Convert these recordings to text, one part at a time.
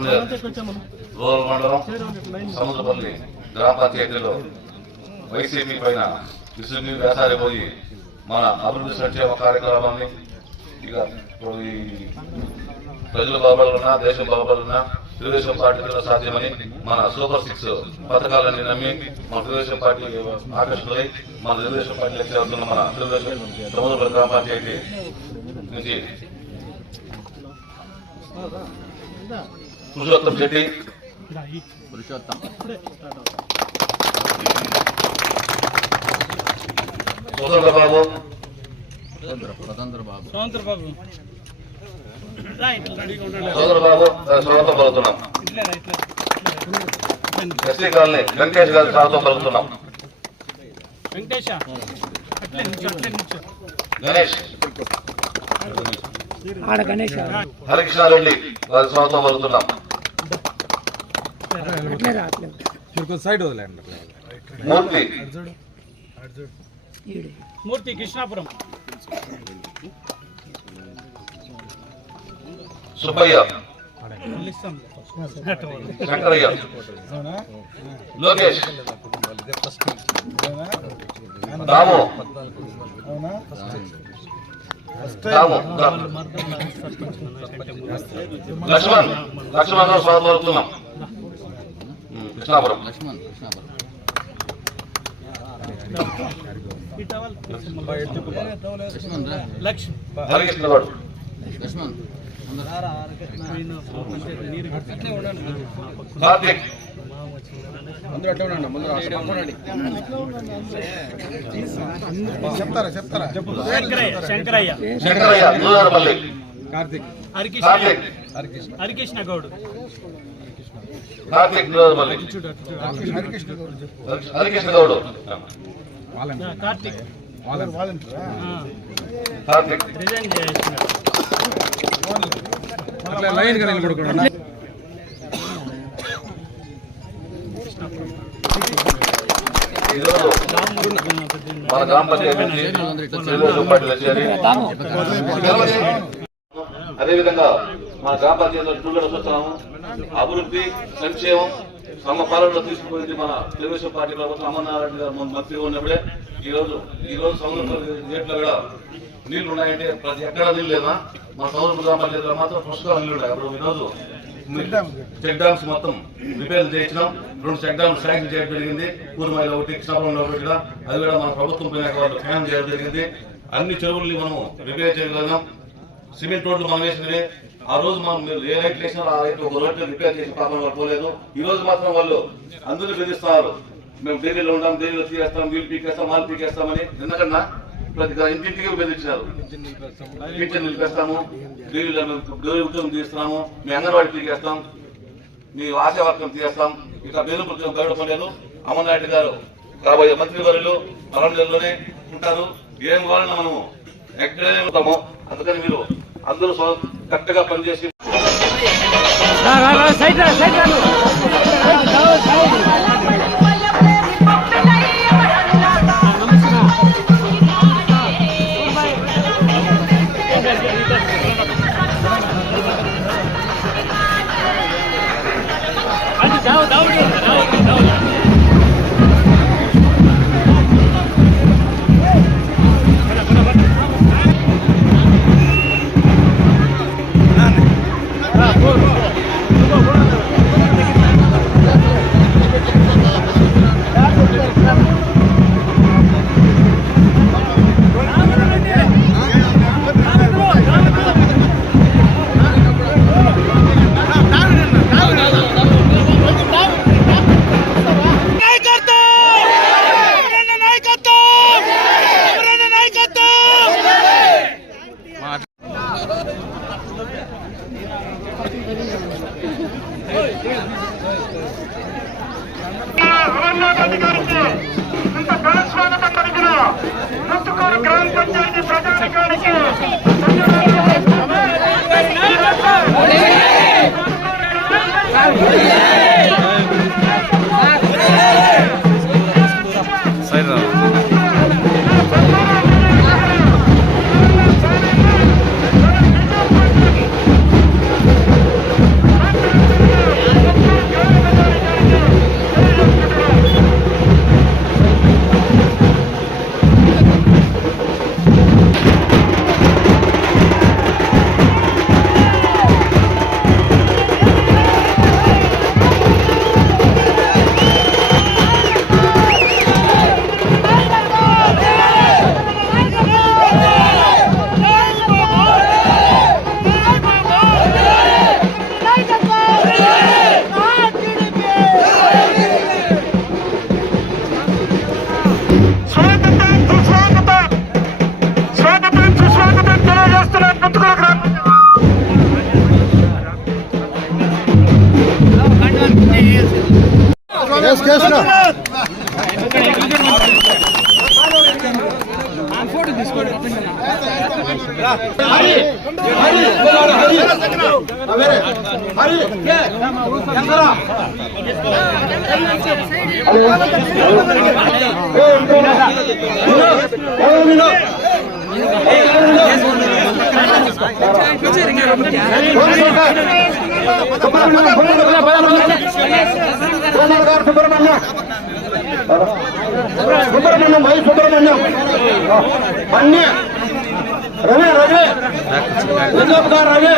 Rural మండలం సముద్రపల్లి గ్రామ పంచాయతీలో వైసీపీ పైన విసుగు వేసారిపోయి మన అభివృద్ధి సంక్షేమ కార్యక్రమాన్ని ఇక ప్రజలు బాగుపడాలన్నా దేశం బాగుపడాలన్నా తెలుగుదేశం పార్టీలో సాధ్యమని మన సూపర్ 6 పథకాలన్నీ నమ్మి మన తెలుగుదేశం పార్టీ ఆకర్షితులై మన తెలుగుదేశం పార్టీలో చేరుతున్న మన తెలుగుదేశం సముద్రపల్లి గ్రామ పంచాయతీ నుంచి పురుషోత్తం శెట్టి స్వతంత్ర బాబు స్వాగతం పలుకుతున్నాం. ఎస్టీ కాలనీ వెంకటేష్ గారి స్వాగతం పలుకుతున్నాం. గణేష్ హరికృష్ణారెడ్డి వారి స్వాగతం పలుకుతున్నాం. మూర్తి కృష్ణాపురం సుబ్బయ్య శంకరయ్య లోకేష్ రాము లక్ష్మణ్ స్వాగతం పలుకుతున్నాం. కృష్ణాపురం హరికృష్ణ గౌడ్ కార్తిక్ శంకరయ్య హరికృష్ణ గౌడ్ హరికృష్ణ గౌడ్ కార్తిక్ రిజైన్ చేస్తున్నారు. మన గ్రామ పంచాయతీ అదేవిధంగా మన గ్రామ పంచాయతీలో టూలర్స్ వస్తున్నాము. అభివృద్ధి సంక్షేమం సమపాలనలో తీసుకుపోయింది మన తెలుగుదేశం పార్టీ ప్రభుత్వం. అమర్నారాయణ గారు మంత్రి ఉన్నప్పుడే ఈ రోజు సముద్ర గేట్లో కూడా నీళ్లు ఉన్నాయంటే ప్రతి ఎక్కడ నీళ్ళు లేదా మన సముద్ర గ్రామ పంచాయతీలో మాత్రం పుష్కల నీళ్ళు ఉన్నాయి. అప్పుడు ఈరోజు చెక్ డ్యామ్స్ మొత్తం రిపేర్ చేయించినాం. 2 చెక్ డ్యామ్స్ శాంక్షన్ చేయడం జరిగింది. పూర్వమైలో ఒకటి కృష్ణాపురంలో ఒకటి కూడా అది కూడా మన ప్రభుత్వం పైన వాళ్ళు ఫ్యాన్ చేయడం జరిగింది. అన్ని చెరువుల్ని మనం రిపేర్ చేయగలిగాం. సిమెంట్ రోడ్లు మనం వేసినవి ఆ రోజు మనం ఏ రైట్లు వేసినా ఆ రైట్ ఒక రోడ్లు రిపేర్ చేసి పాపం వాళ్ళు పోలేదు. ఈ రోజు మాత్రం వాళ్ళు అందరూ బెదిరిస్తున్నారు. మేము ఢిల్లీలో ఉంటాం, ఢిల్లీలో తీసేస్తాం, వీళ్ళు పీకేస్తాం, వాళ్ళు పీకేస్తామని. ఎందుకన్నా ప్రతి ఇంటింటికి బెదిరించినారు. కిచెన్ నిలిపేస్తాము, ఢిల్లీలో గౌరవ ఉద్యోగం తీస్తున్నాము, మీ అంగన్వాడీ పీకేస్తాం, మీ ఆశా వర్గం తీస్తాం. ఇక బెదిరింపు గౌరవపడలేదు. అమర్నాయుడు గారు కాబోయే మంత్రివర్యులు మరణంలోనే ఉంటారు. ఏం కావాలన్నా మనము ఎక్కడనే ఉంటాము. అందుకని మీరు అందరూ కరెక్ట్ గా పనిచేసి గ్రామ పంచాయతీ ప్రజానికానికి ఫోటో తీసుకోండి. సుబ్రహ్మణ్యం భాయ్ సుబ్రహ్మణ్యం అన్నీ రవి రవి రవి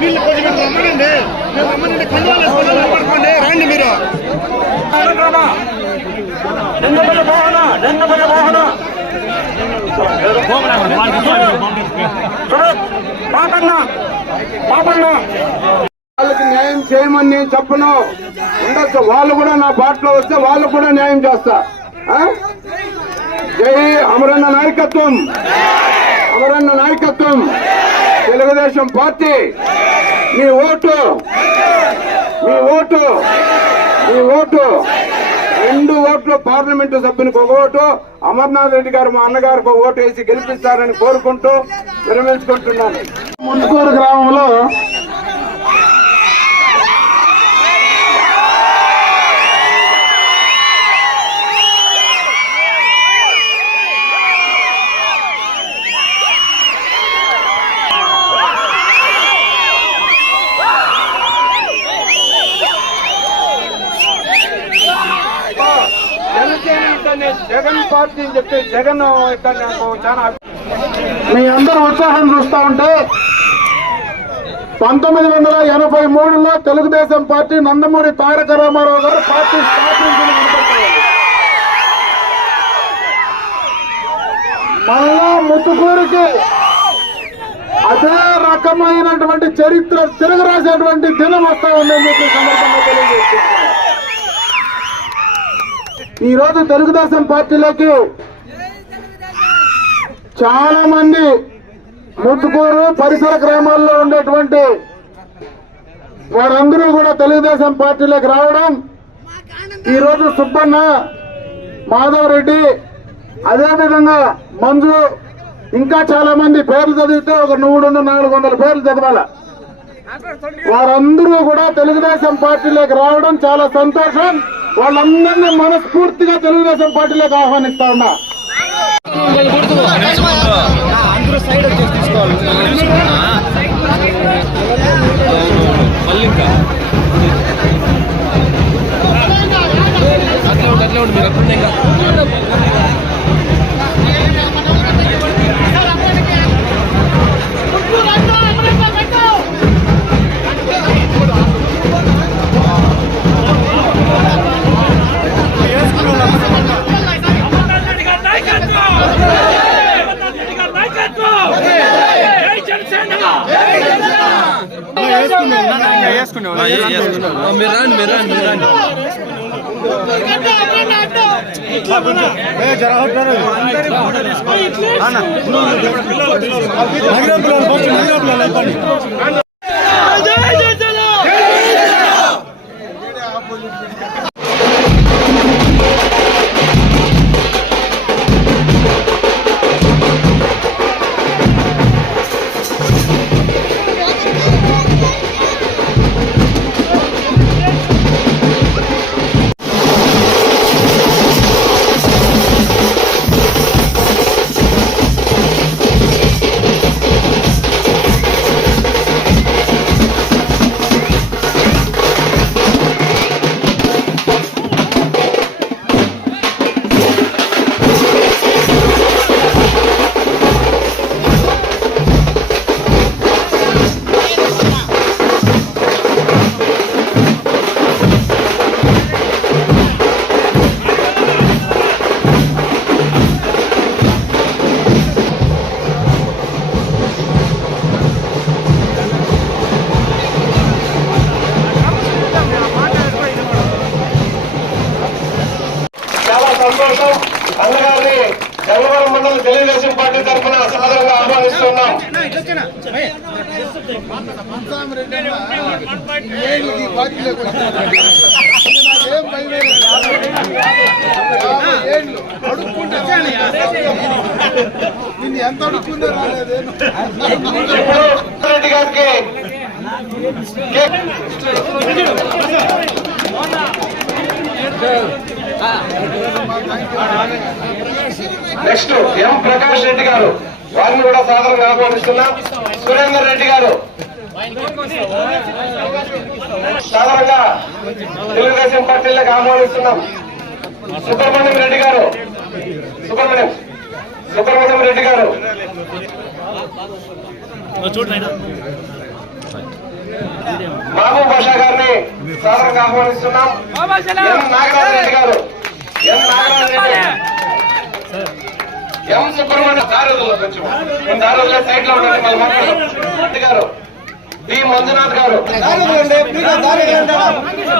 వీళ్ళు కొంచెం రమ్మనండి, రమ్మనండి, కండువాలు వేసుకోండి, పడుకోండి, రండి మీరు. వాళ్ళకి న్యాయం చేయమని నేను చెప్పను. ఉండొచ్చు, వాళ్ళు కూడా నా బాటలో వస్తే వాళ్ళకు కూడా న్యాయం చేస్తా. జై అమరన్న నాయకత్వం, అమరన్న నాయకత్వం, తెలుగుదేశం పార్టీ. మీ ఓటు, మీ ఓటు, మీ ఓటు, 2 ఓట్లు పార్లమెంటు సభ్యునికి 1 ఓటు, అమర్నాథ్ రెడ్డి గారు మా అన్నగారికి 1 ఓటు వేసి గెలిపిస్తారని కోరుకుంటూ విరమించుకుంటున్నాను. ముందుకూరు గ్రామంలో జగన్ పార్టీ అని చెప్పి జగన్ ఇక్కడ నాకు చాలా మీ అందరూ ఉత్సాహం చూస్తా ఉంటే 1983లో తెలుగుదేశం పార్టీ నందమూరి తారక రామారావు గారు పార్టీ స్థాపించిన మళ్ళా ముత్తుకూరికి అదే రకమైనటువంటి చరిత్ర తిరగరాసేటువంటి దినం వస్తా ఉందని చెప్పి సందర్భంగా తెలియజేస్తున్నాను. ఈ రోజు తెలుగుదేశం పార్టీలోకి చాలా మంది ముత్తుకూరు పరిసర గ్రామాల్లో ఉండేటువంటి వారందరూ కూడా తెలుగుదేశం పార్టీలోకి రావడం, ఈ రోజు సుబ్బన్న, మాధవరెడ్డి, అదేవిధంగా మంజు, ఇంకా చాలా మంది పేర్లు చదివితే ఒక 400 పేర్లు చదవాల. వారందరూ కూడా తెలుగుదేశం పార్టీలోకి రావడం చాలా సంతోషం. వాళ్ళందరినీ మనస్ఫూర్తిగా తెలుగుదేశం పార్టీలోకి ఆహ్వానిస్తా ఉన్నా. అందరూ సైడ్ వచ్చేసి తీసుకోవాలి. అట్లా ఉండి మీరు అప్పుడు ఇంకా ఎంత అడుక్కుందో రాలేదు రెడ్డి గారికి నెక్స్ట్ ఎం ప్రకాష్ రెడ్డి గారు, వారిని కూడా సాధారణంగా ఆహ్వానిస్తున్నాం. సురేందర్ రెడ్డి గారు సాధారణంగా తెలుగుదేశం పార్టీలకు ఆహ్వానిస్తున్నాం. సుబ్రహ్మణ్యం రెడ్డి గారు, సుబ్రహ్మణ్యం రెడ్డి గారు, మహబూబ్ బాషా గారిని సాధారణంగా ఆహ్వానిస్తున్నాం. ఎం నాగరాజు రెడ్డి గారు, ఎం సుబ్రహ్మణ్యం దారుల్లో కొంచెం దారుల్లో సైడ్ లో ఉండండి. మళ్ళీ మాట్లాడదాం. రెడ్డి గారు, డి మంజునాథ్ గారు,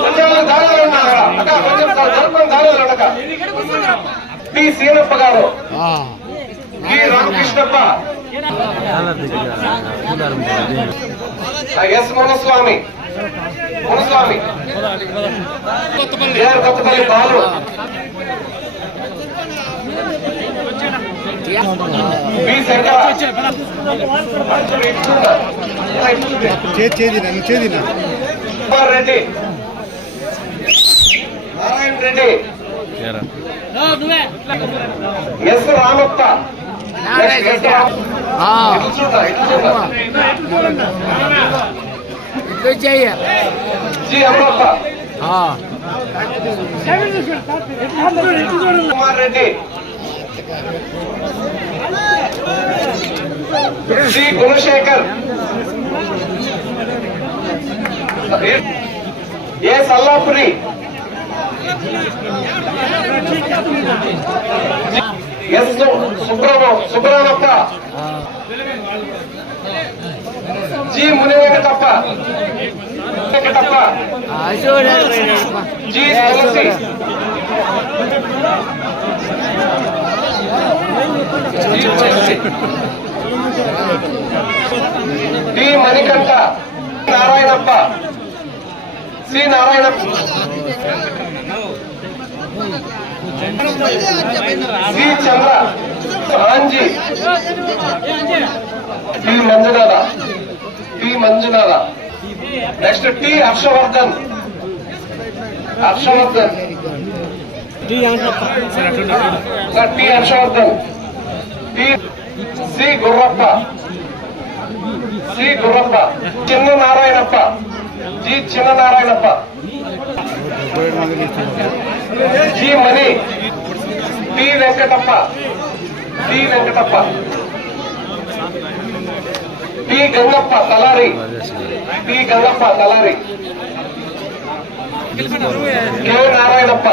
కొంచెం దారులు ఉన్నారా అక్క, కొంచెం జరుపుకొని దారులు ఉండక. T Seenappa garu, T Ramakrishnappa, S Munaswamy, Kothapalli Balu, B Shankara, Kumar Reddy, Narayana Reddy, S Ramappa, G Ammappa, Kumar Reddy, Sri Gunasekhar, A Sallapuri, S Subrahmappa, G Muni Venkatappa, G Tulasi, D Manikanta, Narayanappa, C Narayanappa, C Chandra, Anji, T Manjunatha, next T Harshavardhan, T Harshavardhan, C Gurrappa, Chinna Narayanappa, G Chinna Narayanappa, G Mani, T Venkatappa, T Gangappa Talari, K Narayanappa,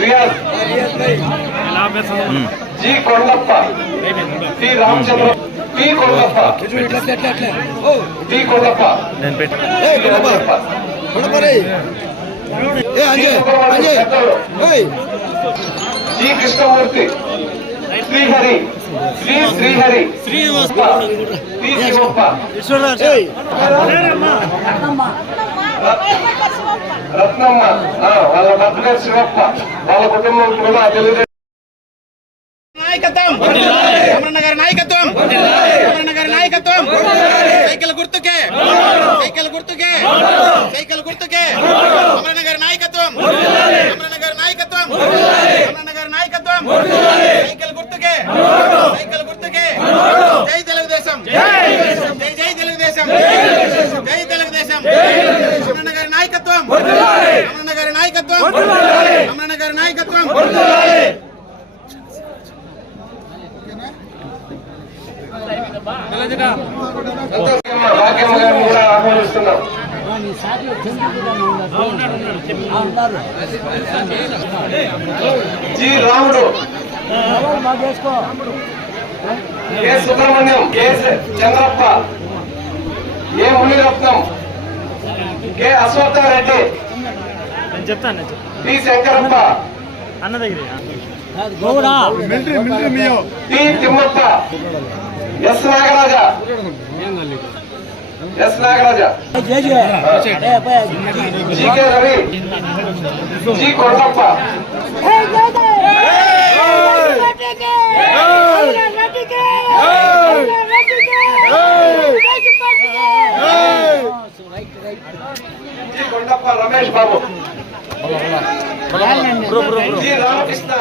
Riyaz, G Kondappa, T Ramachandra, T Kondappa, G Krishnamurthy, Srihari, T Shivappa, Ratnamma, వాళ్ళ భర్త గారు శివప్ప, వాళ్ళ కుటుంబం కూడా తెలుగుదేశం నాయకత్వం, అమరన్న గారి నాయకత్వం, సైకిల్ గుర్తుకే, అమరన్న గారి నాయకత్వం, సైకిల్ గుర్తుకే, జై తెలుగుదేశం, జై తెలుగుదేశం, అమరన్న గారి నాయకత్వం, భాగ్యమ్మ గారిని కూడా ఆహ్వానిస్తున్నాం. G Ramudu, A Subrahmanyam, A Chandrappa, A Muniratnam, K Ashwathareddy, T Shankarappa, military మియో T Thimmappa, S Nagaraja, S Nagaraja, GK Ravi, G Kondappa, G Kondappa Ramesh Babu, G Ramakrishna.